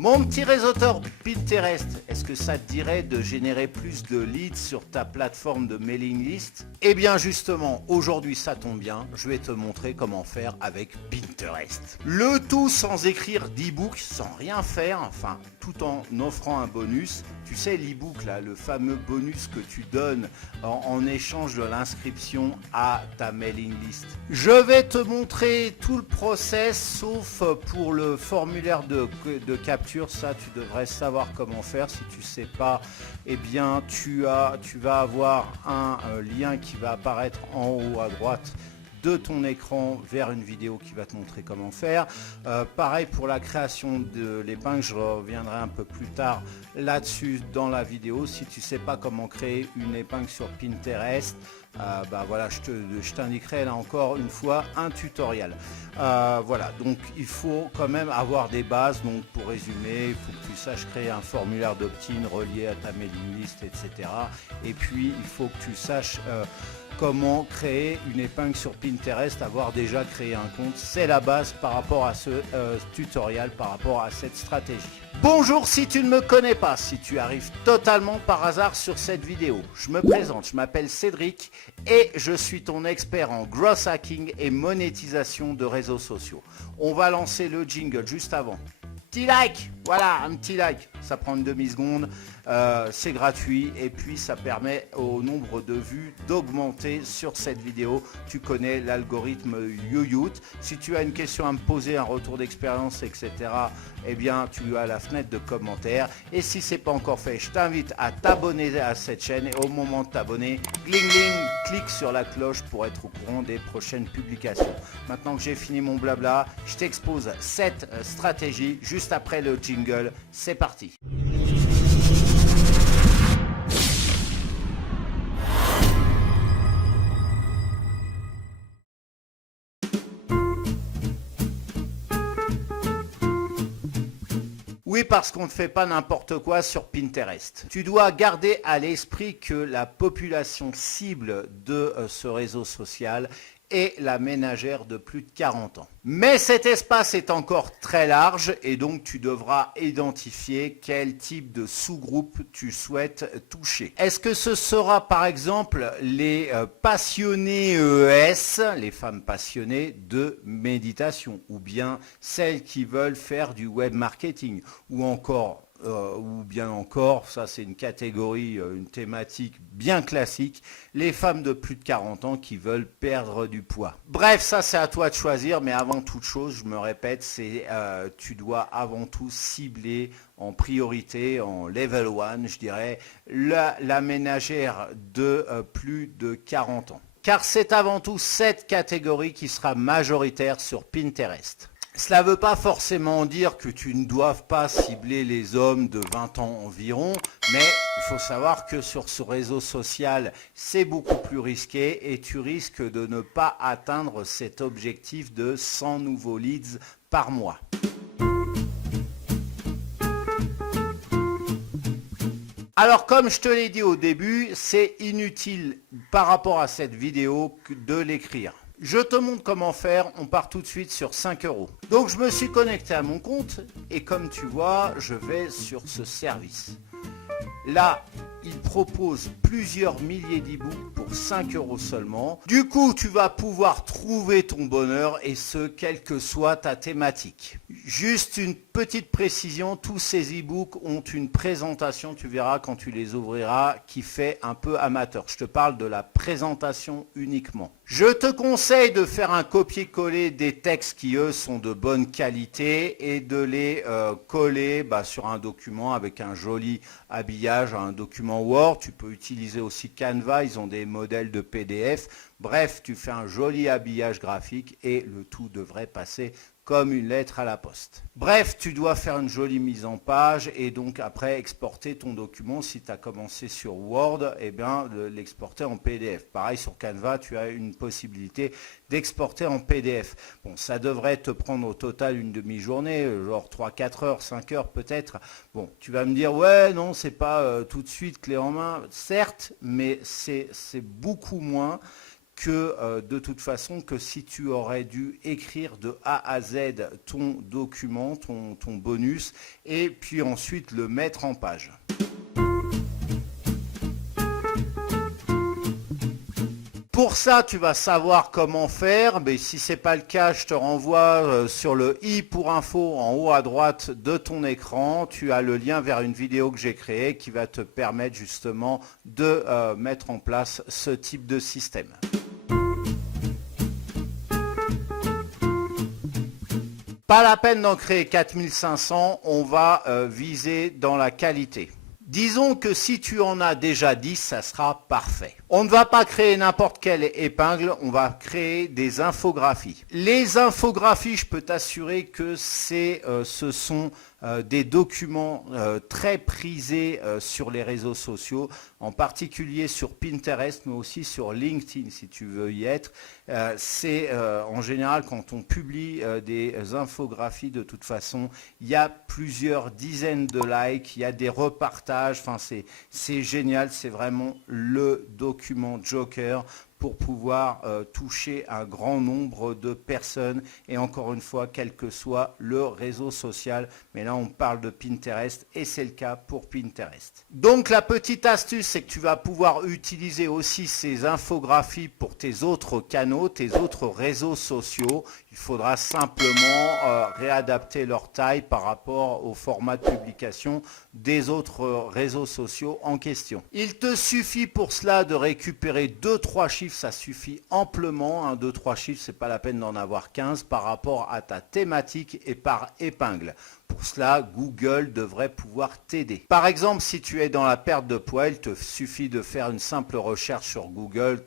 Mon petit réseauteur Pinterest, est-ce que ça te dirait de générer plus de leads sur ta plateforme de mailing list? Eh bien justement, aujourd'hui ça tombe bien, je vais te montrer comment faire avec Pinterest. Le tout sans écrire d'e-book, sans rien faire, enfin tout en offrant un bonus. Tu sais l'e-book là, le fameux bonus que tu donnes en échange de l'inscription à ta mailing list. Je vais te montrer tout le process sauf pour le formulaire de capture. Ça tu devrais savoir comment faire. Si tu sais pas, eh bien tu vas avoir un lien qui va apparaître en haut à droite de ton écran vers une vidéo qui va te montrer comment faire. Pareil pour la création de l'épingle, je reviendrai un peu plus tard là-dessus dans la vidéo. Si tu sais pas comment créer une épingle sur Pinterest, bah voilà, je t'indiquerai là encore une fois un tutoriel. Voilà, donc il faut quand même avoir des bases. Donc pour résumer, il faut que tu saches créer un formulaire d'opt-in relié à ta mailing list, etc. Et puis il faut que tu saches comment créer une épingle sur Pinterest, avoir déjà créé un compte. C'est la base par rapport à ce tutoriel, par rapport à cette stratégie. Bonjour, si tu ne me connais pas, si tu arrives totalement par hasard sur cette vidéo, je me présente, je m'appelle Cédric et je suis ton expert en growth hacking et monétisation de réseaux sociaux. On va lancer le jingle juste avant. Petit like, voilà, un petit like, ça prend une demi-seconde, c'est gratuit et puis ça permet au nombre de vues d'augmenter sur cette vidéo. Tu connais l'algorithme YouTube. Si tu as une question à me poser, un retour d'expérience, etc., eh bien tu as la fenêtre de commentaires. Et si ce n'est pas encore fait, je t'invite à t'abonner à cette chaîne et au moment de t'abonner, gling gling, clique sur la cloche pour être au courant des prochaines publications. Maintenant que j'ai fini mon blabla, je t'expose cette stratégie juste après le jingle. C'est parti. Oui, parce qu'on ne fait pas n'importe quoi sur Pinterest. Tu dois garder à l'esprit que la population cible de ce réseau social est la ménagère de plus de 40 ans. Mais cet espace est encore très large et donc tu devras identifier quel type de sous-groupe tu souhaites toucher. Est-ce que ce sera par exemple les passionnés ES, les femmes passionnées de méditation, ou bien celles qui veulent faire du web marketing, ou bien encore, ça c'est une catégorie, une thématique bien classique, les femmes de plus de 40 ans qui veulent perdre du poids. Bref, ça c'est à toi de choisir, mais avant toute chose, je me répète, tu dois avant tout cibler en priorité, en level 1, je dirais, la ménagère de plus de 40 ans. Car c'est avant tout cette catégorie qui sera majoritaire sur Pinterest. Cela ne veut pas forcément dire que tu ne doives pas cibler les hommes de 20 ans environ, mais il faut savoir que sur ce réseau social, c'est beaucoup plus risqué et tu risques de ne pas atteindre cet objectif de 100 nouveaux leads par mois. Alors comme je te l'ai dit au début, c'est inutile par rapport à cette vidéo de l'écrire. Je te montre comment faire, on part tout de suite sur 5 €. Donc je me suis connecté à mon compte et comme tu vois, je vais sur ce service. Là, il propose plusieurs milliers d'e-books pour 5 € seulement. Du coup, tu vas pouvoir trouver ton bonheur et ce, quelle que soit ta thématique. Juste une petite précision, tous ces e-books ont une présentation, tu verras quand tu les ouvriras, qui fait un peu amateur. Je te parle de la présentation uniquement. Je te conseille de faire un copier-coller des textes qui, eux, sont de bonne qualité et de les coller sur un document avec un joli habillage, un document Word. Tu peux utiliser aussi Canva, ils ont des modèles de PDF. Bref, tu fais un joli habillage graphique et le tout devrait passer comme une lettre à la poste. Bref, tu dois faire une jolie mise en page et donc après exporter ton document. Si tu as commencé sur Word, eh bien de l'exporter en PDF. Pareil sur Canva, tu as une possibilité d'exporter en PDF. Bon, ça devrait te prendre au total une demi-journée, genre 3-4 heures, 5 heures peut-être. Bon, tu vas me dire, ouais, non, c'est pas tout de suite clé en main. Certes, mais c'est beaucoup moins que de toute façon que si tu aurais dû écrire de A à Z ton document, ton bonus, et puis ensuite le mettre en page. Pour ça, tu vas savoir comment faire, mais si ce n'est pas le cas, je te renvoie sur le i pour info en haut à droite de ton écran. Tu as le lien vers une vidéo que j'ai créée qui va te permettre justement de mettre en place ce type de système. Pas la peine d'en créer 4500, on va viser dans la qualité. Disons que si tu en as déjà 10, ça sera parfait. On ne va pas créer n'importe quelle épingle, on va créer des infographies. Les infographies, je peux t'assurer que ce sont des documents très prisés sur les réseaux sociaux, en particulier sur Pinterest, mais aussi sur LinkedIn si tu veux y être. C'est en général quand on publie des infographies, de toute façon, il y a plusieurs dizaines de likes, il y a des repartages, enfin c'est génial, c'est vraiment le document joker pour pouvoir toucher un grand nombre de personnes et encore une fois, quel que soit le réseau social. Mais là, on parle de Pinterest et c'est le cas pour Pinterest. Donc, la petite astuce, c'est que tu vas pouvoir utiliser aussi ces infographies pour tes autres canaux, tes autres réseaux sociaux. Il faudra simplement réadapter leur taille par rapport au format de publication des autres réseaux sociaux en question. Il te suffit pour cela de récupérer 2-3 chiffres, ça suffit amplement, 2-3 chiffres, c'est pas la peine d'en avoir 15 par rapport à ta thématique et par épingle. Pour cela, Google devrait pouvoir t'aider. Par exemple, si tu es dans la perte de poids, il te suffit de faire une simple recherche sur Google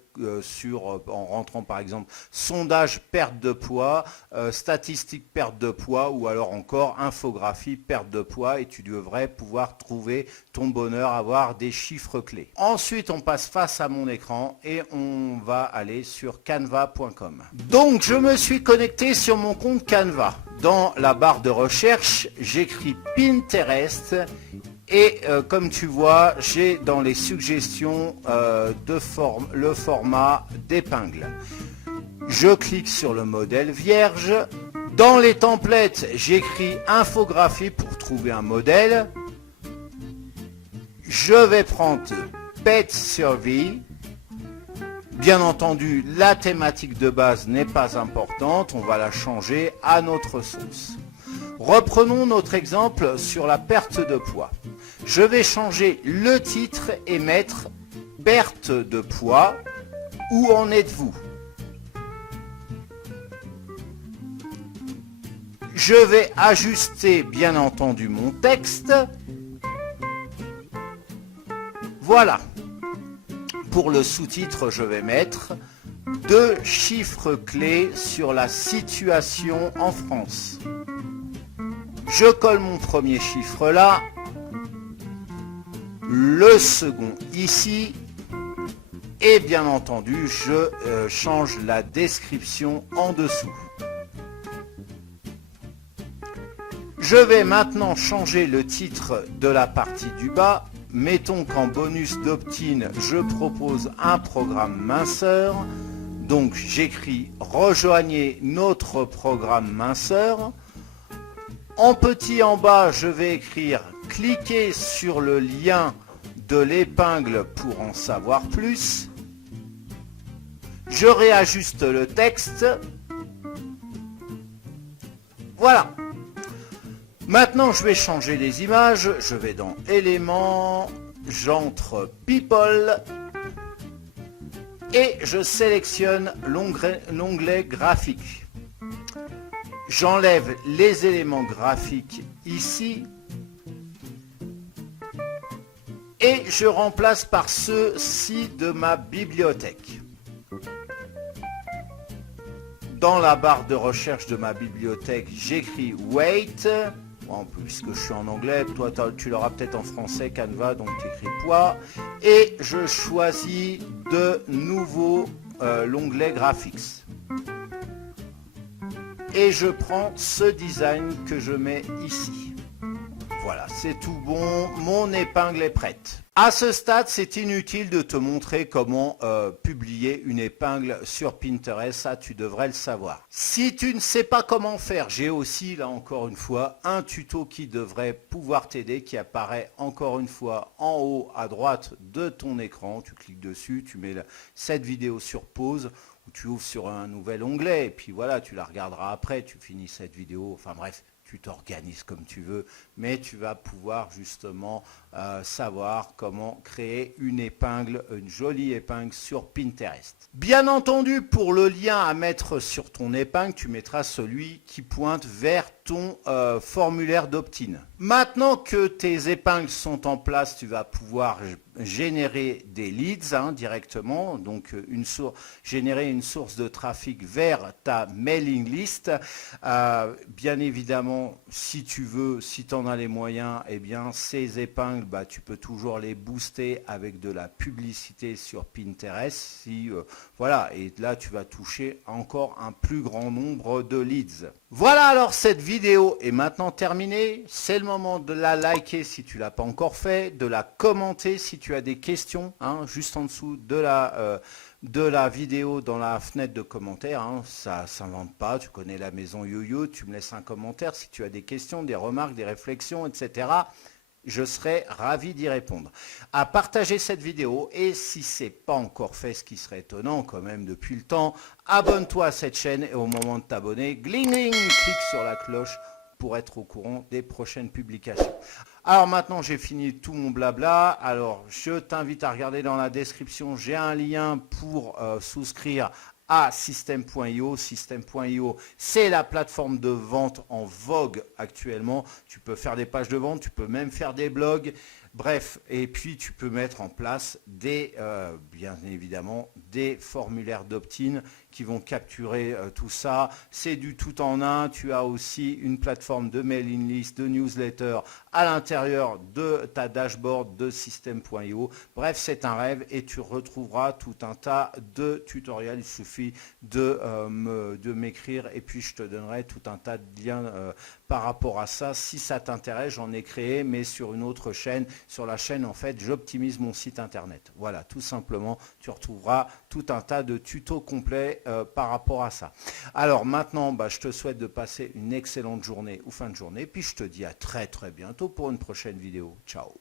en rentrant par exemple sondage perte de poids, statistiques perte de poids ou alors encore infographie perte de poids et tu devrais pouvoir trouver ton bonheur, avoir des chiffres clés. Ensuite, on passe face à mon écran et on va aller sur canva.com. Donc, je me suis connecté sur mon compte Canva. Dans la barre de recherche, j'écris Pinterest et comme tu vois, j'ai dans les suggestions le format d'épingle. Je clique sur le modèle vierge. Dans les templates, j'écris infographie pour trouver un modèle. Je vais prendre Pet Survey. Bien entendu, la thématique de base n'est pas importante, on va la changer à notre sauce. Reprenons notre exemple sur la perte de poids. Je vais changer le titre et mettre « Perte de poids ». Où en êtes-vous ? Je vais ajuster bien entendu mon texte. Voilà. Pour le sous-titre, je vais mettre 2 chiffres clés sur la situation en France. Je colle mon premier chiffre là, le second ici, et bien entendu, je change la description en dessous. Je vais maintenant changer le titre de la partie du bas. Mettons qu'en bonus d'opt-in, je propose un programme minceur. Donc j'écris « Rejoignez notre programme minceur ». En petit en bas, je vais écrire « Cliquez sur le lien de l'épingle pour en savoir plus ». Je réajuste le texte. Voilà. Maintenant, je vais changer les images. Je vais dans Éléments, j'entre People et je sélectionne l'onglet Graphique. J'enlève les éléments graphiques ici et je remplace par ceux-ci de ma bibliothèque. Dans la barre de recherche de ma bibliothèque, j'écris « Weight ». Bon, puisque je suis en anglais, toi tu l'auras peut-être en français, Canva, donc tu écris « poids ». Et je choisis de nouveau l'onglet « Graphics ». Et je prends ce design que je mets ici. Voilà, c'est tout bon, mon épingle est prête. À ce stade, c'est inutile de te montrer comment publier une épingle sur Pinterest, ça tu devrais le savoir. Si tu ne sais pas comment faire, j'ai aussi là encore une fois un tuto qui devrait pouvoir t'aider, qui apparaît encore une fois en haut à droite de ton écran. Tu cliques dessus, tu mets cette vidéo sur pause ou tu ouvres sur un nouvel onglet et puis voilà, tu la regarderas après, tu finis cette vidéo, enfin bref. Tu t'organises comme tu veux, mais tu vas pouvoir justement savoir comment créer une épingle, une jolie épingle sur Pinterest. Bien entendu, pour le lien à mettre sur ton épingle, tu mettras celui qui pointe vers ton formulaire d'opt-in. Maintenant que tes épingles sont en place, tu vas pouvoir générer des leads directement, donc générer une source de trafic vers ta mailing list. Bien évidemment, si tu veux, si tu en as les moyens, eh bien ces épingles, tu peux toujours les booster avec de la publicité sur Pinterest. Voilà, et là tu vas toucher encore un plus grand nombre de leads. Voilà, alors cette vidéo est maintenant terminée. C'est le moment de la liker si tu ne l'as pas encore fait, de la commenter si tu as des questions, juste en dessous de la vidéo dans la fenêtre de commentaires. Ça ne s'invente pas, tu connais la maison YoYo, tu me laisses un commentaire si tu as des questions, des remarques, des réflexions, etc. Je serai ravi d'y répondre. À partager cette vidéo et si ce n'est pas encore fait, ce qui serait étonnant quand même depuis le temps, abonne-toi à cette chaîne et au moment de t'abonner, gling gling, clique sur la cloche pour être au courant des prochaines publications. Alors maintenant j'ai fini tout mon blabla, alors je t'invite à regarder dans la description, j'ai un lien pour souscrire à System.io. System.io, c'est la plateforme de vente en vogue actuellement. Tu peux faire des pages de vente, tu peux même faire des blogs. Bref, et puis tu peux mettre en place bien évidemment des formulaires d'opt-in qui vont capturer tout ça. C'est du tout en un. Tu as aussi une plateforme de mailing list, de newsletter à l'intérieur de ta dashboard de System.io. Bref, c'est un rêve et tu retrouveras tout un tas de tutoriels. Il suffit de m'écrire et puis je te donnerai tout un tas de liens par rapport à ça. Si ça t'intéresse, j'en ai créé, mais sur une autre chaîne. Sur la chaîne, en fait, j'optimise mon site internet. Voilà, tout simplement, tu retrouveras tout un tas de tutos complets par rapport à ça. Alors maintenant, je te souhaite de passer une excellente journée ou fin de journée. Puis je te dis à très très bientôt pour une prochaine vidéo. Ciao.